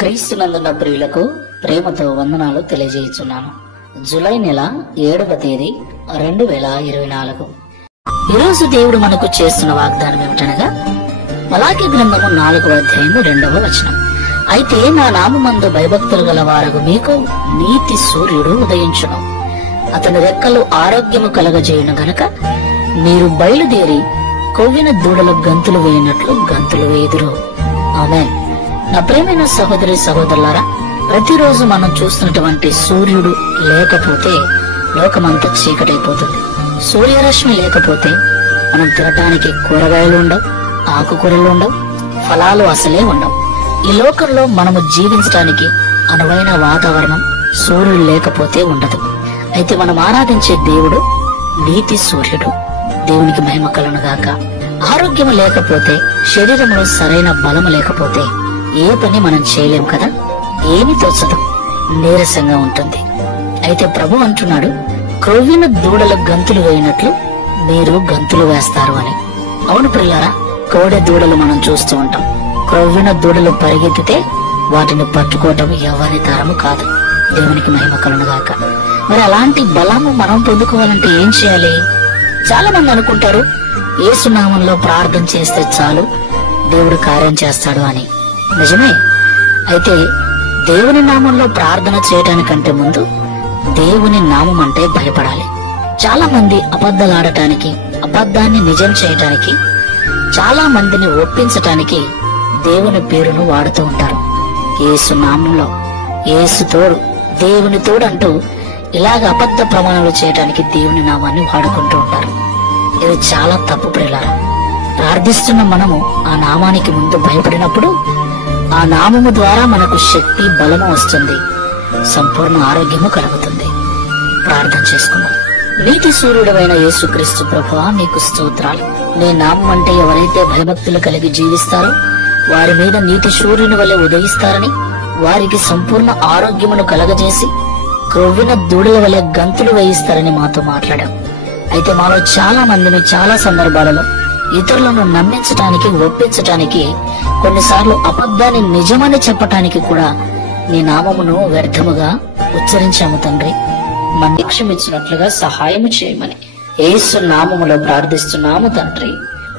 క్రీస్తునందున్న ప్రియులకు ప్రేమతో వందనాలు తెలియజేయుచున్నాను. జూలై నెల 7వ తేదీ 2024. ఈరోజు దేవుడు మనకు చేస్తున్న వాగ్దానం ఏమిటనగా మలాకి గ్రంథము 4వ అధ్యాయము 2వ వచనం. అయితే నా నామమందు భయభక్తులు గల వారగు మీకు నీతి సూర్యుడు ఉదయించును, అతని రెక్కలు ఆరోగ్యము కలగజేయును గనక మీరు బయలుదేరి కొవ్విన దూడల గంతులు వేయినట్లు గంతులు వేయుదురు. ఆమేన్. నా ప్రియమైన సహోదరి సహోదరులారా, ప్రతిరోజు మనం చూస్తున్నటువంటి సూర్యుడు లేకపోతే లోకమంతా చీకటైపోతుంది. సూర్యరశ్మి లేకపోతే మనం తినటానికి కూరగాయలు ఉండవు, ఆకుకూరలు ఉండవు, ఫలాలు అసలే ఉండవు. ఈ లోకంలో మనము జీవించడానికి అనువైన వాతావరణం సూర్యుడు లేకపోతే ఉండదు. అయితే మనం ఆరాధించే దేవుడు నీతి సూర్యుడు. దేవునికి మహిమ కలుగును గాక. ఆరోగ్యం లేకపోతే, శరీరంలో సరైన బలము లేకపోతే ఏ పని మనం చేయలేం కదా. ఏమి తోచదు, నీరసంగా ఉంటుంది. అయితే ప్రభు అంటున్నాడు, క్రొవ్విన దూడల గంతులు వేయినట్లు మీరు గంతులు వేస్తారు అని. అవును ప్రియులారా, కోడె దూడలు మనం చూస్తూ ఉంటాం. క్రొవ్విన దూడలు పరిగెత్తితే వాటిని పట్టుకోవటం ఎవరి తరము కాదు. దేవునికి మహిమ కలుగును గాక. మరి అలాంటి బలము మనం పొందుకోవాలంటే ఏం చేయాలి? చాలా మంది అనుకుంటారు, యేసు నామంలో ప్రార్థన చేస్తే చాలు దేవుడు కార్యం చేస్తాడు అని. నిజమే. అయితే దేవుని నామంలో ప్రార్థన చేయటానికంటే ముందు దేవుని నామం అంటే భయపడాలి. చాలా మంది అబద్ధాలాడటానికి, అబద్ధాన్ని నిజం చేయటానికి, చాలా మందిని ఒప్పించటానికి దేవుని పేరును వాడుతూ ఉంటారు. యేసు నామంలో, యేసు తోడు, దేవుని తోడు అంటూ ఇలాగ అబద్ధ ప్రమాణాలు చేయటానికి దేవుని నామాన్ని వాడుకుంటూ ఉంటారు. ఇది చాలా తప్పు ప్రియులారా. ప్రార్థిస్తున్న మనము ఆ నామానికి ముందు భయపడినప్పుడు ఆ నామము ద్వారా మనకు శక్తి, బలము వస్తుంది, సంపూర్ణ ఆరోగ్యము కలుగుతుంది. ప్రార్థన చేసుకుందాం. నీతి సూర్యుడైన యేసుక్రీస్తు ప్రభువా, మీకు స్తోత్రాలు. నీ నామం అంటే ఎవరైతే భయభక్తులు కలిగి జీవిస్తారో వారి మీద నీతి సూర్యుని వలె ఉదయిస్తారని, వారికి సంపూర్ణ ఆరోగ్యమును కలగజేసి క్రొవ్విన దూడల వలె గంతులు వేయిస్తారని మాతో మాట్లాడాం. అయితే మాలో చాలా మందిని చాలా సందర్భాలలో ఇతరులను నమ్మించటానికి, ఒప్పించటానికి, కొన్నిసార్లు అబద్ధాన్ని నిజమని చెప్పటానికి కూడా నీ నామమును వ్యర్థముగా ఉచ్చరించాము తండ్రి. మన క్షమించినట్లుగా సహాయము చేయమని యేసు నామములో ప్రార్థిస్తున్నాము తండ్రి.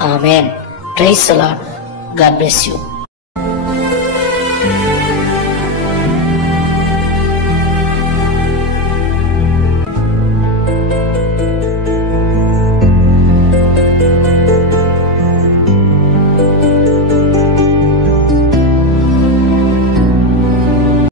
ఆమేన్. Praise the Lord. God bless you.